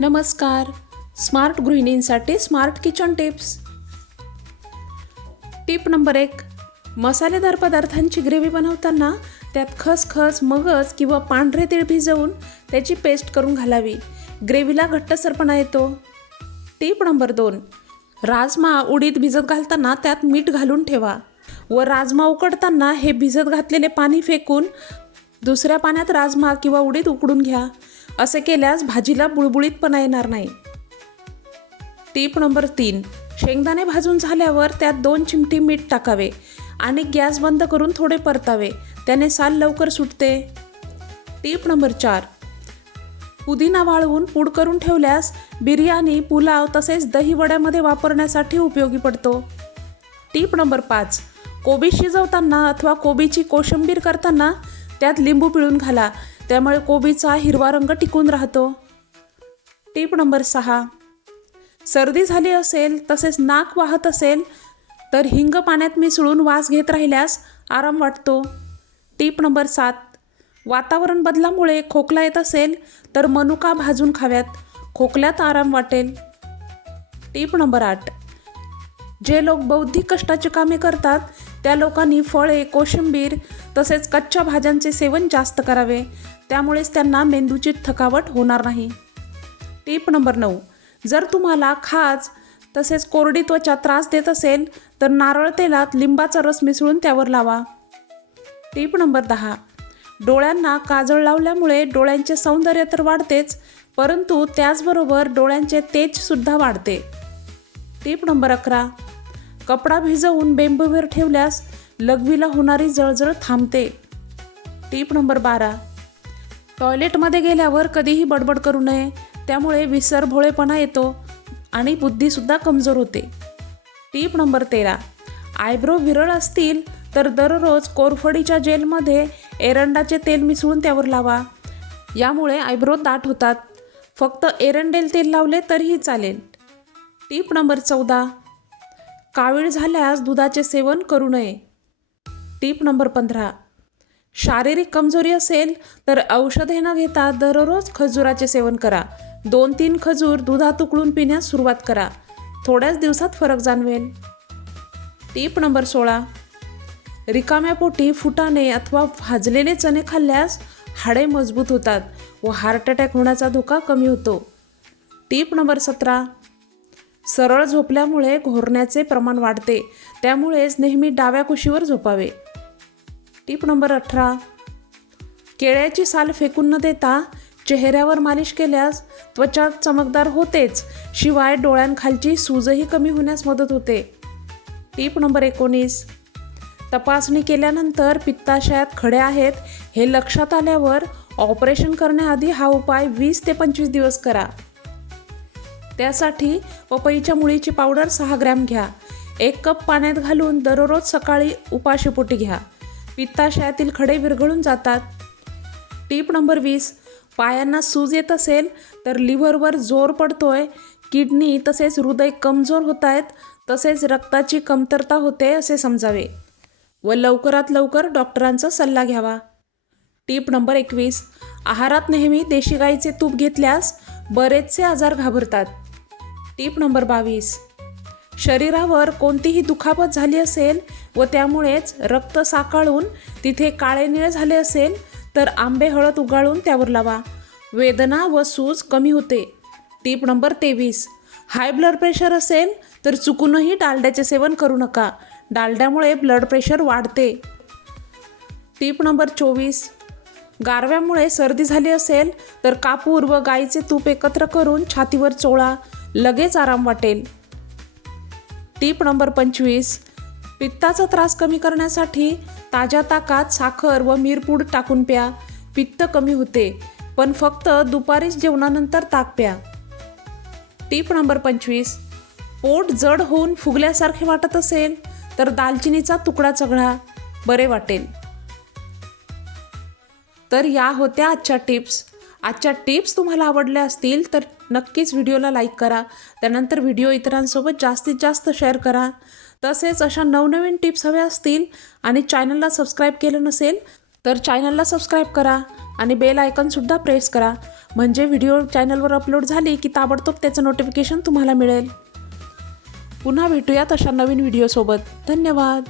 नमस्कार. स्मार्ट गृहिणींसाठी smart kitchen tips. Tip number 1. मसालेदार पदार्थांची ग्रेव्ही बनवताना त्यात खसखस, मगज किंवा पांढरे तीळ भिजवून त्याची पेस्ट करून घालावी. ग्रेव्हीला घट्टसरपणा येतो. Tip number 2. राजमा, उडीद भिजत घालताना त्यात मीठ घालून ठेवा व राजमा उकडताना हे भिजत घातलेले पाणी फेकून दुसऱ्या पाण्यात राजमा किंवा उडीद उकडून घ्या. असे केल्यास भाजीला बुळबुळीतपणा येणार नाही. Tip number 3. शेंगदाणे भाजून झाल्यावर त्यात 2 चिमटी मीठ टाकावे आणि गॅस बंद करून थोडे परतावे. त्याने साल लवकर सुटते. Tip number 4. पुदिना वाळवून पूड करून ठेवल्यास बिर्याणी, पुलाव तसेच दही वड्यामध्ये वापरण्यासाठी उपयोगी पडतो. Tip number 5. कोबी शिजवताना अथवा कोबीची कोशिंबीर करताना त्यात लिंबू पिळून घाला. त्यामुळे कोबीचा हिरवा रंग टिकून राहतो. Tip number 6. सर्दी झाली असेल तसेच नाक वाहत असेल तर हिंग पाण्यात मिसळून वास घेत राहिल्यास आराम वाटतो. Tip number 7. वातावरण बदलामुळे खोकला येत असेल तर मनुका भाजून खाव्यात. खोकल्यात आराम वाटेल. Tip number 8. जे लोक बौद्धिक कष्टाची कामे करतात त्या लोकांनी फळे, कोशिंबीर तसेच कच्च्या भाज्यांचे सेवन जास्त करावे. त्यामुळेच त्यांना मेंदूची थकावट होणार नाही. Tip number 9. जर तुम्हाला खाज तसेच कोरडी त्वचा त्रास देत असेल तर नारळ तेलात लिंबाचा रस मिसळून त्यावर लावा. Tip number 10. डोळ्यांना काजळ लावल्यामुळे डोळ्यांचे सौंदर्य तर वाढतेच, परंतु त्याचबरोबर डोळ्यांचे तेजसुद्धा वाढते. Tip number 11. कपडा भिजवून बेंबीवर ठेवल्यास लघवीला होणारी जळजळ थांबते. Tip number 12. टॉयलेटमध्ये गेल्यावर कधीही बडबड करू नये. त्यामुळे विसर भोळेपणा येतो आणि बुद्धीसुद्धा कमजोर होते. Tip number 13. आयब्रो विरळ असतील तर दररोज कोरफडीच्या जेलमध्ये एरंडाचे तेल मिसळून त्यावर लावा. यामुळे आयब्रो दाट होतात. फक्त एरंडेल तेल लावले तरीही चालेल. Tip number 14. कावीळ झाल्यास दुधाचे सेवन करू नये. Tip number 15. शारीरिक कमजोरी असेल तर औषधे न घेता दररोज खजुराचे सेवन करा. 2-3 खजूर दुधात उकळून पिण्यास सुरुवात करा. थोड्याच दिवसात फरक जाणवेल. Tip number 16. रिकाम्या पोटी फुटाणे अथवा भाजलेले चणे खाल्ल्यास हाडे मजबूत होतात व हार्ट अटॅक होण्याचा धोका कमी होतो. Tip number 17. सरळ झोपल्यामुळे घोरण्याचे प्रमाण वाढते. त्यामुळेच नेहमी डाव्या कुशीवर झोपावे. Tip number 18. केळ्याची साल फेकून न देता चेहऱ्यावर मालिश केल्यास त्वचा चमकदार होतेच, शिवाय डोळ्यांखालची सूजही कमी होण्यास मदत होते. Tip number 19. तपासणी केल्यानंतर पित्ताशयात खडे आहेत हे लक्षात आल्यावर ऑपरेशन करण्याआधी हा उपाय 20 ते 25 दिवस करा. त्यासाठी पपईच्या मुळीची पावडर 6 ग्रॅम घ्या. 1 कप पाण्यात घालून दररोज सकाळी उपाशीपोटी घ्या. पित्ताशयातील खडे विरघळून जातात. Tip number 20. पायांना सूज येत असेल तर लिव्हरवर जोर पडतोय, किडनी तसेच हृदय कमजोर होत आहेत, तसेच रक्ताची कमतरता होते असे समजावे व लवकरात लवकर डॉक्टरांचा सल्ला घ्यावा. Tip number 21. आहारात नेहमी देशी गाईचे तूप घेतल्यास बरेचसे आजार घाबरतात. Tip number 22. शरीरावर कोणतीही दुखापत झाली असेल व त्यामुळेच रक्त साकाळून तिथे काळे निळे झाले असेल तर आंबे हळद उगाळून त्यावर लावा. वेदना व सूज कमी होते. Tip number 23. High blood pressure असेल तर चुकूनही डालड्याचे सेवन करू नका. डालड्यामुळे ब्लड प्रेशर वाढते. Tip number 24. गारव्यामुळे सर्दी झाली असेल तर कापूर व गाईचे तूप एकत्र करून छातीवर चोळा. लगेच आराम वाटेल. Tip number 25. पित्ताचा त्रास कमी करण्यासाठी ताज्या ताकात साखर व मिरपूड टाकून प्या. पित्त कमी होते, पण फक्त दुपारीच जेवणानंतर ताक प्या. Tip number 25. पोट जड होऊन फुगल्यासारखे वाटत असेल तर दालचिनीचा तुकडा चघळा. बरे वाटेल. तर या होत्या आजच्या टिप्स. आजच्या टिप्स तुम्हाला आवडल्या असतील तर नक्कीच व्हिडिओला लाईक करा. त्यानंतर व्हिडिओ इतरांसोबत जास्तीत जास्त शेअर करा. तसेच अशा नवनवीन टिप्स हव्या असतील आणि चॅनलला सबस्क्राईब केलं नसेल तर चॅनलला सबस्क्राईब करा आणि बेल आयकॉनसुद्धा प्रेस करा. म्हणजे व्हिडिओ चॅनलवर अपलोड झाली की ताबडतोब त्याचं नोटिफिकेशन तुम्हाला मिळेल. पुन्हा भेटूयात अशा नवीन व्हिडिओसोबत. धन्यवाद.